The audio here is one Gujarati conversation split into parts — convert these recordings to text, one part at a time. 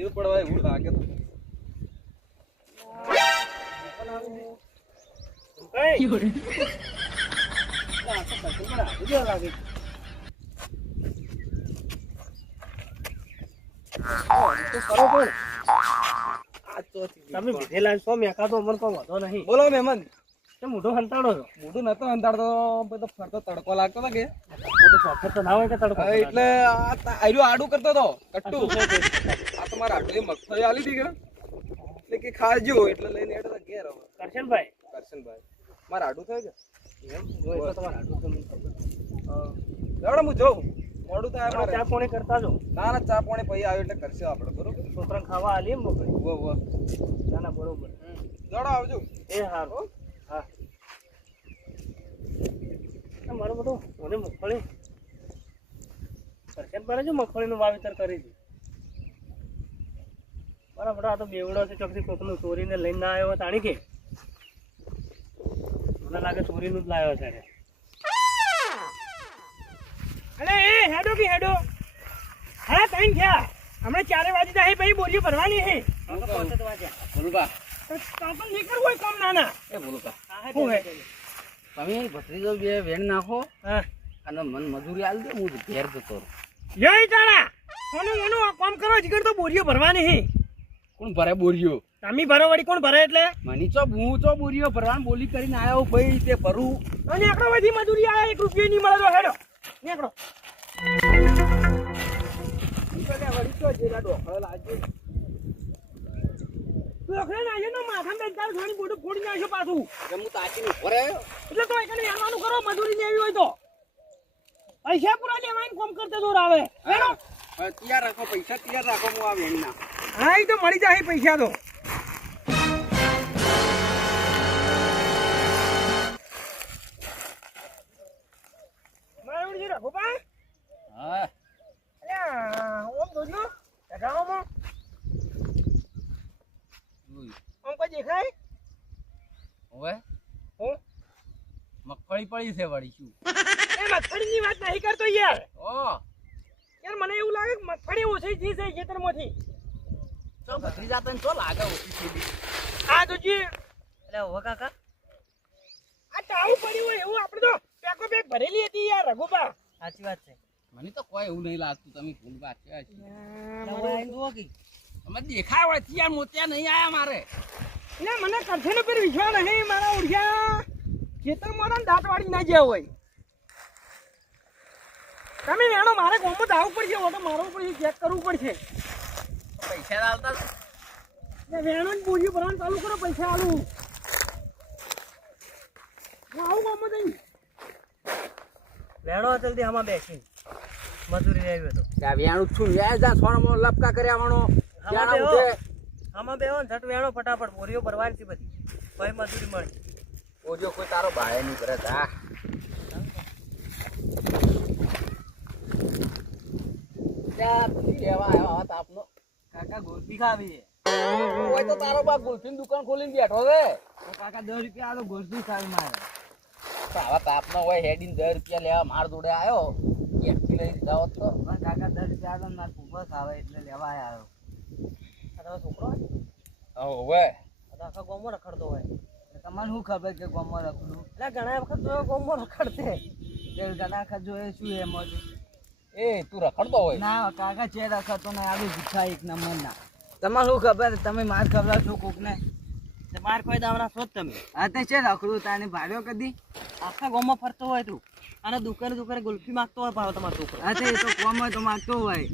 મેળ પડવા એવું લાગે તો તમે ભેલા છો મેકા તો અમને કોઈ વાંધો નહીં. બોલો મહેમાન. મોઢું હંતાડો છો? મોઢું નતો અંધારતો બધો ફરતો તડકો લાગતો હતો કે બધું સોફ્ટ તો ના હોય કે તડકો? એટલે આયરો આડું કરતો હતો કટ્ટુ. આ તો મારા આટલી મગફળી આલી હતી કે એટલે કે ખાજો એટલે લઈને હેડો તો ઘેર હવે. કરશનભાઈ મારા આડું થાય કે એમ જોઈ તો તમારે આટલું તમને ખબર. લેવડો હું જોઉં મોડું થાય આપણે ચા પાણી કરતા જો. ના ચા પાણી પછી આવ્યો એટલે કરશે આપણે બરોબર. છોકરાને ખાવા આલી એમ મોકલી. ના ના બરોબર. લેવડો આવજો. એ હારું. હા મારું બધું મને મગફળી કરશનભાઈ જો મગફળીનું વાવેતર કરી છે બરાબર. આ તો બેવડો છે ચોકથી કોકનું ચોરીને લઈને ના આવ્યો તાણી કે મને લાગે ચોરીનું જ લાવ્યો છે. અરે એ હેડો કે હેડો. હા ટાઈમ થયા હમણાં 4 વાગે જાય પછી બોરીઓ ભરવાની છે. બોલુકા કામ નહીં કરવું હોય કામ નાના. એ બોલુકા શું હે તમે ભત્રીજો બે વેણ નાખો હા અને મન મજૂરી આલ દે હું ઘેર જતો રહું. જય તારા કોનું કામ કરો જીગર તો બોરીઓ ભરવાની છે. કોણ ભરે બોરીઓ? તમે ભરો વળી કોણ ભરે એટલે મની ચો હું તો બોરીઓ ભરવાનું બોલી કરીને આવ્યો ભાઈ તે ભરું. અને એકડો બધી મજૂરી આ 1 રૂપિયો નહીં મળે તો હેડો નીકળો. વળી તો જેલા ડોખળો લાગજો. ડોખળે ના આવ્યો માથામાં બેચાર થોડી બોડું ફોડી નાખ્યો પાછું. હું તાચીને ઉભો રહ્યો એટલે તો એકને આવવાનું કરો મજૂરી ને આવી હોય તો પૈસા પૂરા લેવાઈને કોમ કરતે દોર આવે હેડો. તૈયાર રાખો પૈસા તૈયાર રાખો હું આ વેણના. હા એ તો મળી જાય પૈસા તો. મારું રાખો બા. હા અલ્યા ઓમ જોજો દેખાવામાં ઓમ કોઈ દેખાય હવે હું મગફળી પડી છે વળી શું એ મગફળીની વાત નહીં કરતો યાર. ઓ યાર મને એવું લાગે કે મગફળી ઓછી થઈ છે ખેતરમાંથી. તો ભત્રીજા તને તો લાગે ઓછી થઈ આ જોજી એટલે હવે કાકા આ ટાળું પડ્યું હોય એવું આપણે તો પેકો પેક ભરેલી હતી યાર રઘુબા. સાચી વાત છે. મને તો કોઈ એવું નહીં લાગતું તમે ભૂલ વાત છે અમે દેખાય હોય ત્યાં મોતિયા નહીં આયા મારે. ના મને કરશે ને પેર વિશ્વાસ નહીં મારા ઓળખ્યા ખેતર મારા દાંત વાળી ના જ્યાં હોય. તમે વેણો મારે ગોમત આવવું પડશે ઓટો મારવું પડશે ચેક કરવું પડશે. પૈસા લાવતા વેણો જ બોલ્યું ભરવાનું ચાલુ કરો પૈસા આલું. હું આવું ગોમત અહીં વેણો જલ્દી આમાં બેસી મજૂરી આવી તો વ્યાણું છું વ્યાજ જા સોનો લપકા કર્યા વાળો આમાં બેહો ને ઝટ વેણો ફટાફટ બોરીઓ ભરવાની છે બધી ભાઈ મજૂરી મળે. ઓજો કોઈ તારો ભાઈ નહીં કરે જા આપનો કાકા ગોલપી ખાવી હોય તો તારો બાપ ગુલ્ફીની દુકાન ખોલીને બેઠો છે. કાકા 10 રૂપિયા આલો ગોલપી ખાવી મારે. આવા તાપનો હોય હેડીને 10 રૂપિયા લેવા માર જોડે આવ્યો એકથી લઈ જાવ તો કાકા 10 રૂપિયા આલો માર ફૂફસ આવે એટલે લેવા આવ્યો. આ તમારો છોકરો હોય આખા ગામમાં રખડતો હોય. તમને શું ખબર કે ગામમાં રખડું? એટલે ઘણા વખત જોયો ગામમાં રખડતે ઘણા વખત જોયે શું એમ જ. એ તું રખડતો હોય ના કાકા છે રખડતો ને આવી ભૂખા 1 નંબર ના. તમારે શું ખબર તમે માર ખબર છો કોક ને માર કોઈ દાવના છો તમે. હા તે છે રખડું તાને ભાડ્યો કદી આખા ગામમાં ફરતો હોય તું અને દુકાને ગુલ્ફી માંગતો હોય ભાવ તમારો છોકરો. હા તે તો ગામમાં તો માંગતો હોય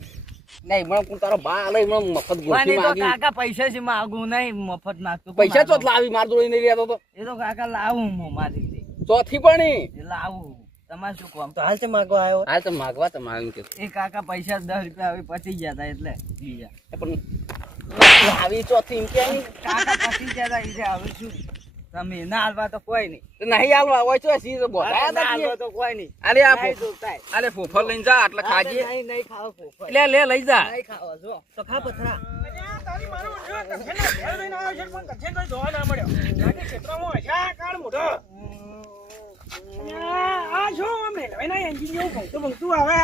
નહીં મને તું તારો બા લઈ મને મફત ગુલ્ફી માંગી. કાકા પૈસા છે માંગુ નહીં મફત માંગતો. પૈસા ચોથ લાવી માર જોડે નહીં રહેતો તો એ તો કાકા લાવું હું મારી ચોથી પણ લાવું. તમારે શું કામ તો હાલ છે માંગવા આવ્યો? હાલ તો માગવા તો માંગ કે એ કાકા પૈસા 10 રૂપિયા હવે પતી ગયા હતા એટલે બીજા પણ આવી ચોથી એમ કે કાકા પતી ગયા હતા હવે શું તમે ના હાલવા તો કોઈ નહીં. નહીં હાલવા હોય તો સી બોલાયા ના તા હાલવા તો કોઈ નહીં. અરે આ નહીં જોતાય. અરે ફોફર લઈને જા એટલે ખાજે. નહીં ખાવ ફોફર. લે લે લઈ જા. નહીં ખાવા જો તો ખા પથરા. તારી મારો કરછેના ઘેર લઈને આવ્યો છે પણ કરછેન તો જોવા ના મળ્યો. લાગે ક્ષેત્રમાં હશા કાળ મોઢો. આ જો અમે લઈને એન્જિન જેવું ભંગતું આવે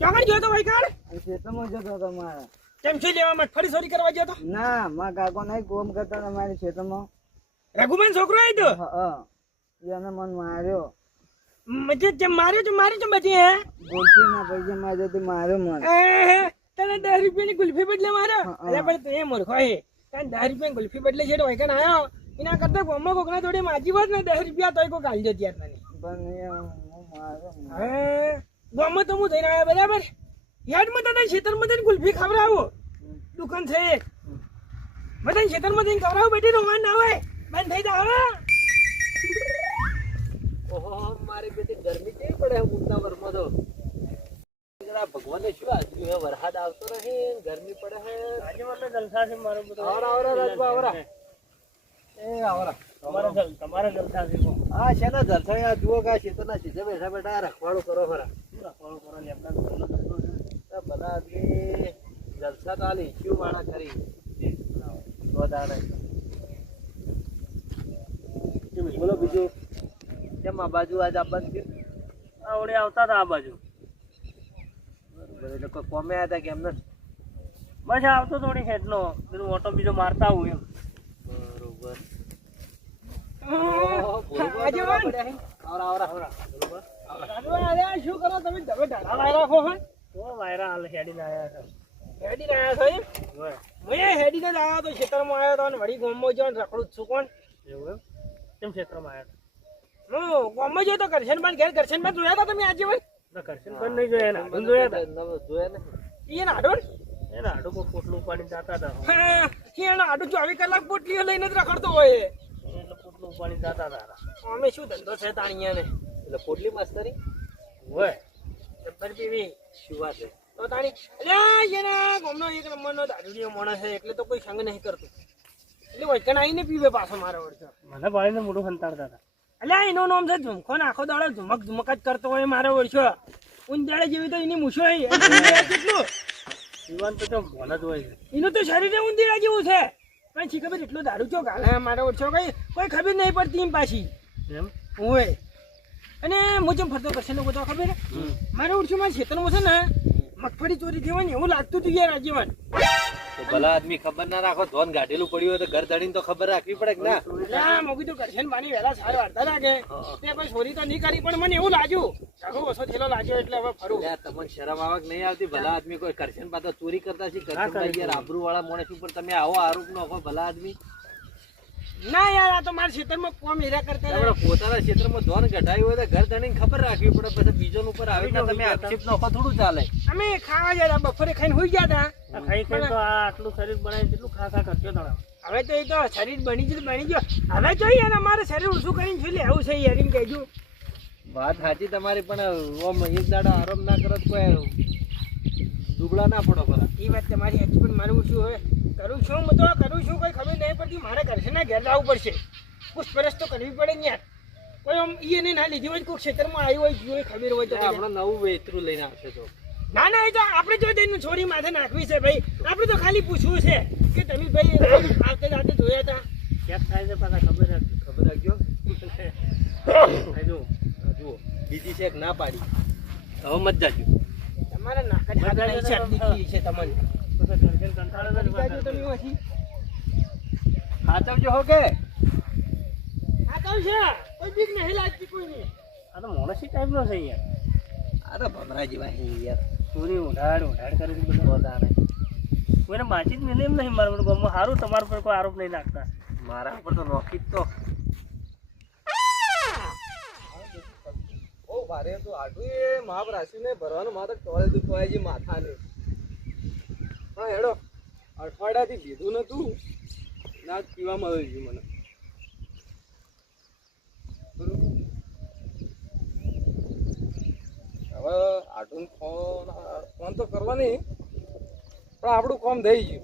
ચોકડ ગયો તો ભાઈ કાળ ખેતરમાં જતો હતો મારે. કેમ છે લેવા મગફળી ચોરી કરવા ગયો તો ના મારા કાકો નહીં કોમ કરતા હતા મારી ખેતરમાં. રઘુમાન છોકરો આવ્યો એને મને માર્યો. મજે જેમ માર્યો તો બચી હે ગોલ્ફીના પૈસા માર્યો તો માર્યો મને. તને 10 રૂપિયાની ગુલ્ફી બદલે માર્યો. અરે પણ તું એ મૂર્ખો હે તને 10 રૂપિયાની ગુલ્ફી બદલે છે તો વૈકન આયો એના કરતા ગોમમાં કોકના થોડી માજી હોત ને 10 રૂપિયા તોય કોક આલજો ત્યાર તને. પણ એ હું માર્યો. ગોમમાં તો હું જઈને આવ્યો બરાબર યાદમાં તને ખેતરમાં જઈને ગુલ્ફી ખવડાવો દુકાન છે એક બધા ખેતરમાં જઈને ખવડાવો બેટી રોવાન ના હોય બંધ થઈ જાવ ઓહો મારી બેટી ગરમી કેવી પડે ઉગતા વરમાં તો. ભગવાને શું આજ્યું હે વરસાદ આવતો રહે ગરમી પડે હે. આજે મને જલસા છે મારો બધો આવરા રાજબા આવરા. એ આવરા તમારા જલસા છે હા છે ને જલસા આ જુઓ કે ખેતરના સીધે બેઠા બેઠા રખવાડું કરો ખરા. રખવાડું કરો ને આપણા બધા આદમી જલસા તો હાલ ઇસ્યુ વાળા કરી વધારે. બોલો બીજું કેમ આ બાજુ આજ આ બંધ થયું? આવડે આવતા હતા આ બાજુ બરોબર એટલે કોઈ કોમે આવ્યા હતા કે એમને? બસ આવતો થોડી હેઠનો બધું ઓટો બીજો મારતા હું એમ બરોબર. શું કરો તમે તમે ઢાળા વાયરા રાખો હો તો વાયરા હાલ હેડીને આવ્યા છો હેડીને આવ્યા છો એમ મેં હેડીને જ આવ્યો તો ખેતરમાં આવ્યો તો અને વળી ગામમાં જો રખડું જ છું કોણ એવું એમ કેમ ખેતરમાં આવ્યા હું ગામમાં જો તો કરશનબાન ઘેર કરશનબાન જોયા હતા તમે આજે ભાઈ કરશનબાન નહીં જોયા ને જોયા હતા જોયા ને એ નાડો એના આડું કોઈ પોટલું ઉપાડીને જતા હતા એના આડું 24 કલાક પોટલીઓ લઈને જ રખડતો હોય એટલે પોટલું ઉપાડીને જતા હતા અમે શું ધંધો છે તાણીયાને એટલે પોટલી માસ્તરી હોય જબ્બર પીવી શું વાત છે તો તાણી અલ્યા એના ગામનો એક નંબરનો દારૂડિયો માણસ છે એટલે તો કોઈ સંગ નહીં કરતું એટલે વૈકણ આવીને પીવે પાછો મારો વર્ષ મને ભાઈને મોઢું સંતાડતા હતા અલ્યા એનો નામ છે ઝુમખો ને આખો દાડો ઝુમક ઝુમક જ કરતો હોય મારો વર્ષો ઉંદાડે જેવી તો એની મૂછો હોય કેટલું જીવન તો મોન જ હોય છે એનું તો શરીરે ઉંદીડા જેવું છે પણ શી ખબર એટલું દારૂ ચો ગાલે મારો વર્ષો કઈ કોઈ ખબર નહીં પડતી એમ પાછી એમ હોય અને હું જેમ ફરતો કરશે લોકો તો ખબર મારા વર્ષોમાં ખેતરમાં છે ને મગફળી ચોરી થઈ હોય ને એવું લાગતું હતું યાર આજીવન ભલા આદમી ખબર ના રાખો ધોન ગાઢેલું પડ્યું હોય તો ઘર ધડીને તો ખબર રાખવી પડે કે ના? મોગી તો કરશે ને બાની વહેલા સારા વાર્તા લાગે તે કોઈ ચોરી તો નહીં કરી પણ મને એવું લાગ્યું આખો ઓછો થયેલો લાગ્યો એટલે હવે ફરું તમને શરમ આવક નહીં આવતી? ભલા આદમી કોઈ કરશન પાછો ચોરી કરતા છે કરશન આબરૂ વાળા માણસ ઉપર તમે આવો આરોપ નાખો ભલા આદમી. ના યાર આ તો મારા ક્ષેત્રમાં કોમ હેરા કરતા આપણે પોતાના ક્ષેત્રમાં ધોન ગઢાયું હોય તો ઘર ધણીને ખબર રાખવી પડે પછી બીજો ઉપર આવી જાય તમે આક્ષેપ નાખો થોડું ચાલે. અમે ખાવા ગયા બપોરે ખાઈને હોઈ ગયા હતા ખાઈ ખાઈ તો આટલું શરીર બનાવી કેટલું ખા કરજો તમે હવે તો એ તો શરીર બની ગયો હવે જોઈએ ને અમારે શરીર ઓછું કરીને જોઈ લે આવું છે યાર એમ કહેજો વાત સાચી તમારી પણ ઓમ એક દાડો આરામ ના કરો તો કોઈ દુબળા ના પડો ભલા. એ વાત તમારી હજી પણ મારું શું હવે કરું છું હું તો કરું છું કોઈ ખબર નહીં પડતી મારે ઘરથી ના ઘેર લાવવું પડશે પૂછપરછ તો કરવી પડે ને યાર કોઈ આમ એને ના લીધી હોય કોઈ ક્ષેત્રમાં આવ્યું હોય જોઈ ખબર હોય તો આપણે નવું વેતરું લઈને આવશે તો ના ના એ તો આપણે જો તેનું છોરી માથે નાખવી છે ભાઈ આપણે તો ખાલી પૂછવું છે કે તમે ભાઈ આવતે જાતે જોયા હતા ક્યાંક થાય છે પાછા ખબર રાખજો. જુઓ બીજી છે ના પાડી હવે મત જાજો તમારા નાક જ હાથ નહીં છે છે તમને સાચવજો હો કે સાચવશે કોઈ બીક નહીં લાગતી કોઈ નહીં આ તો મોણસી ટાઈપનો છે યાર આ તો ભમરા જેવા હે યાર ચોરી ઉઢાડ કરે છે બધું વધારે કોઈને બાચી જ મિલે એમ નહીં મારું ગામમાં સારું તમારા પર કોઈ આરોપ નહીં લાગતા મારા ઉપર તો નોખી તો ઓ ભારે તો આટલું એ માપ રાશિને ભરવાનું મારે ટોળે દુખવાય છે માથાને. હા હેડો અઠવાડિયાથી લીધું નતું ના પીવા મળ્યું છે મને હવે આટલું ફોન તો કરવા નહીં પણ આપણું કામ થઈ ગયું.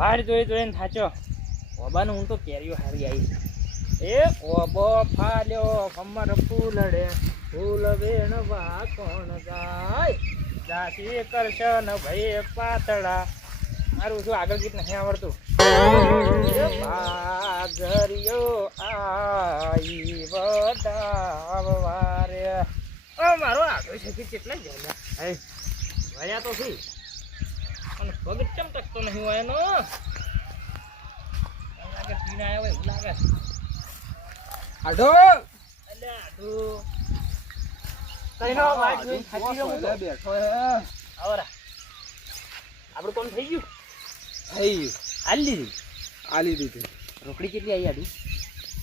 વાડ જોઈ જોઈને થાચો ઓબાનું હું તો કેરીઓ હારી આવી એ ઓબો ફાલ્યો કમર ફૂલડે ફૂલ વેણવા કોણ જાય દાસી કરશન ભય પાતળા મારું શું આગળ ગીત નહીં આવડતું ભાગરિયો આઈ વડાવવારે ઓ મારો આગળ છે કેટલા જણા હે વળ્યા તો સી અને પગ ચમટકતો નહીં હોય એનો લાગે પીને આવ્યો હોય એવું લાગે આડો એટલે આડું કઈનો વાટ જોઈ ખાતી રહ્યો હું તો. બેઠો હે આવરા આપણું કોમ થઈ ગયું થઈ ગયું. હાલ લીધી આલી દીધી રોકડી કેટલી આવી આડું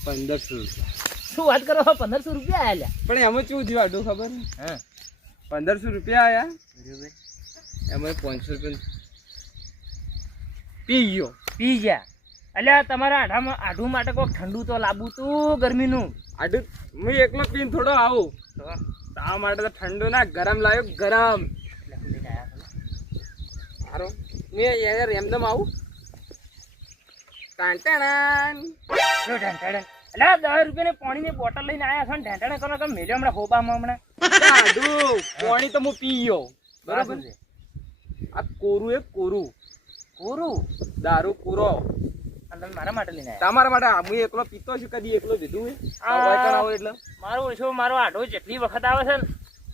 1500 રૂપિયા. શું વાત કરો 1500 રૂપિયા આલ્યા પણ એમાં શું થયું આડું ખબર હા 1500 રૂપિયા આયા બરોબર એમાં 500 રૂપિયા પી ગયો. પી ગયા અલ્યા તમારા આઢું માટે કોક ઠંડુ તો લાવવું તું ગરમીનું આડું હું એકલો પીને થોડો આવું તો તા માટે તો ઠંડુ ના ગરમ લાવ્યો ગરમ. એટલે હું લઈને આયા સારો મેં યાર એમદમ આવું ટાંટાણાન. છો ઢેંટાડે અલ્યા 10 રૂપિયાની પાણીની બોટલ લઈને આયા છો ને ઢેંટાડે કરો તમે મેલ્યો હમણાં હોબામાં હમણાં આડું પાણી તો હું પી ગયો બરોબર. છે આ કોરું એ કોરું કોરું દારૂ પૂરો અને તમે મારા માટે લઈને આયા તમારા માટે હું એકલો પીતો છું કદી એકલો દીધું આવો એટલે મારું ઓછો મારો આઢો જેટલી વખત આવે છે ને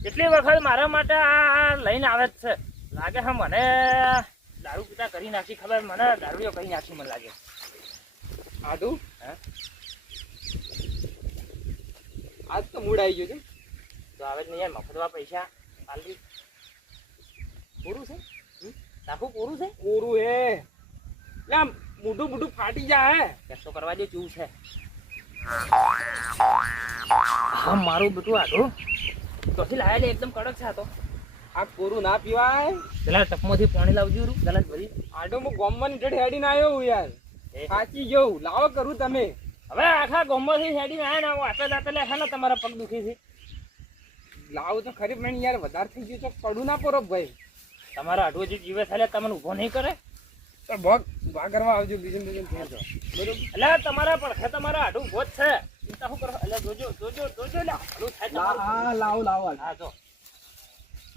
એટલી વખત મારા માટે આ લઈને આવે જ છે લાગે છે મને દારૂ પીતા કરી નાખી ખબર મને દારૂડીઓ કરી નાખી મને લાગે આડું હે આજ તો મૂડ આવી ગયો છે. તો આવે જ નહીં યાર મફતમાં પૈસા પાલવી પૂરું છે નાખું પૂરું છે કોરું હે લે આમ મોઢું મોઢું ફાટી જાય હે. કશો કરવા દે કેવું છે હા મારું બેટું આઢું તોથી લાયા લે એકદમ કડક છે આ તો આ કોરું ના પીવાય. પેલા ટપમાંથી પાણી લાવજો રૂ ગલાસ ભરી આડો હું ગોમવાની જોડે હેડીને આવ્યો હું યાર થાકી ગયો લાવો કરું તમે. હવે આખા ગોમમાંથી હેડીને આયા ને વાતે દાતે લે છે ને તમારા પગ દુખી છે લાવો તો ખરી પણ યાર વધારે થઈ ગયું તો પડું ના પરો ભાઈ. તમારા આઢું જે જીવે થાય તમને ઊભો નહીં કરે તો ભગ ભા કરવા આવજો બીજું બીજું કહેજો બરોબર. એટલે તમારા પડખે તમારા આઢું ઊભો જ છે ચિંતા શું કરો એટલે જોજો જોજો જોજો એટલે આઢું થાય તમારું. હા લાવો લાવો હા જો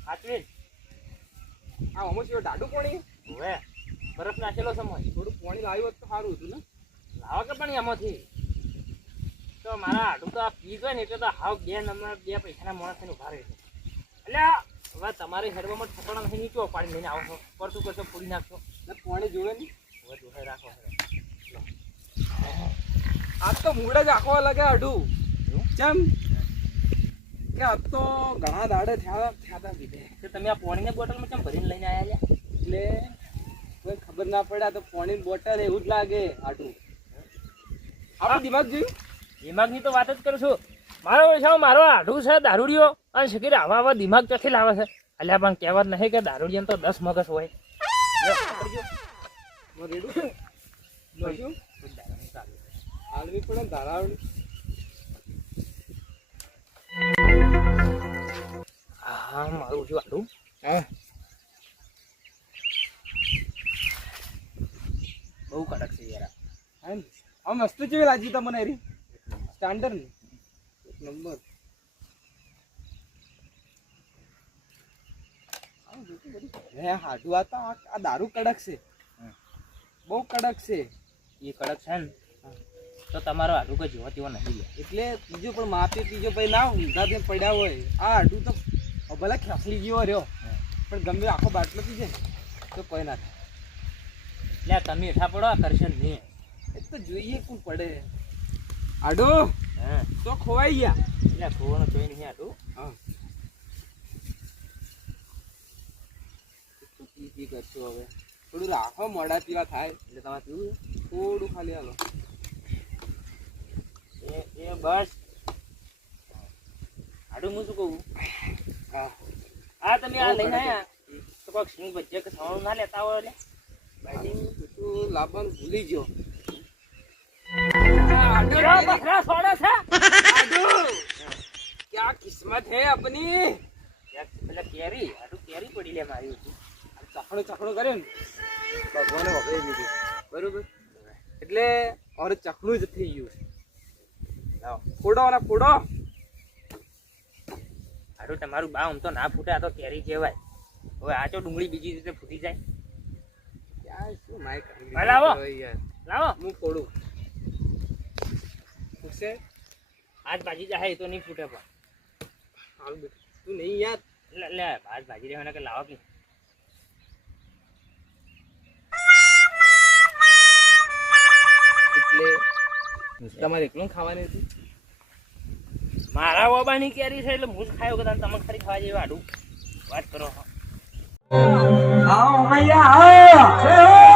સાચવી આ અમુક સિવાય ડાડું પાણી હવે બરફ નાખેલો સમય થોડું પાણી લાવ્યું હોત તો સારું હતું ને. લાવો કે પણ એમાંથી તો મારા આઢું તો આ પી ગયો ને એટલે તો હાવ બે નંબર બે પૈસાના માણસ થઈને ઉભા રહે છે એટલે હવે તમારી હેડવામાં ઠપણા નહીં નીચો પાણી લઈને આવો છો કરશું કરશો ફોડી નાખશો ને પાણી જોવે ને હવે દોહાઈ રાખો આજ તો મૂડ જ આખો લાગે અઢું ચમ કે આજ તો ઘણા દાડે થયા હતા પીધે તો તમે આ પાણીની બોટલમાં કેમ ભરીને લઈને આવ્યા એટલે કોઈ ખબર ના પડે આ તો પાણીની બોટલ એવું જ લાગે આટું આપણું દિમાગ જોયું. દિમાગની તો વાત જ કરું છું મારો ઓછામાં મારો આઢું છે દારૂડિયો અને શીખી આવા આવા દિમાગ ચોથી લાવે છે અલ્યા પણ કહેવત નહીં કે દારૂડિયાને તો 10 મગજ હોય રેડું જોયું હાલવી પડે ને ધારાવડી. હા મારું ઓછું આઢું હા બહુ કડક છે યાર હા ને આ મસ્ત જેવી લાગી તમને એરી સ્ટાન્ડર્ડ ને એક નંબર. હે હાડું આ તો આ દારૂ કડક છે બહુ કડક છે એ કડક છે ને તો તમારો આઢું કોઈ જોવા તેવો નથી યાર એટલે બીજો પણ માપી ત્રીજો ભાઈ ના ઊંધા થઈને પડ્યા હોય આ હાડું તો ભલે ખેસલી ગયો રહ્યો પણ ગમે આખો બાટલો પીજે તો કોઈ ના થાય. એટલે તમે એઠા પડો આ કરશે નહીં એ તો જોઈએ કોણ પડે આડો હા તો ખોવાઈ ગયા. એટલે ખોવાનું જોઈ નહીં આઢું હા પી પી કરશું હવે થોડું રાખો મોડા પીવા થાય એટલે તમારે પીવું થોડું ખાલી હાલો. એ બસ આઢું હું શું કહું હા હા તમે આ લઈને આયા તો કોઈક સિંગ ભજીયા કે સવાણું ના લેતા હોય એટલે તું લાવવાનું ભૂલી ગયો. બકરા છોડે છે क्या किस्मत है अपनी. પેલા કેરી આટલું કેરી પડી લે મારી હતી ચખણું ચખણું કર્યું ને ભગવાને વગડી દીધું. બરોબર એટલે ઓર ચકલું જ થઈ ગયું લાવો ફોડો અને ફોડો હારું તમારું બા આમ તો ના ફૂટે આ તો કેરી કહેવાય હવે આ તો ડુંગળી બીજી રીતે ફૂટી જાય યાર શું માઈક લાવો. યાર લાવો હું ફોડું ફૂટશે હાથ ભાજી જાય એ તો નહીં ફૂટે પણ હાલ બેટા તું નહીં યાર લે હાથ ભાજી રહેવાના કે લાવો કે એટલે તમારે એકલું ખાવાની હતી મારા બાબાની કેરી છે એટલે હું જ ખાયો કે તમે ખરી ખાવા જેવું આડું વાત કરો આવો મૈયા આવો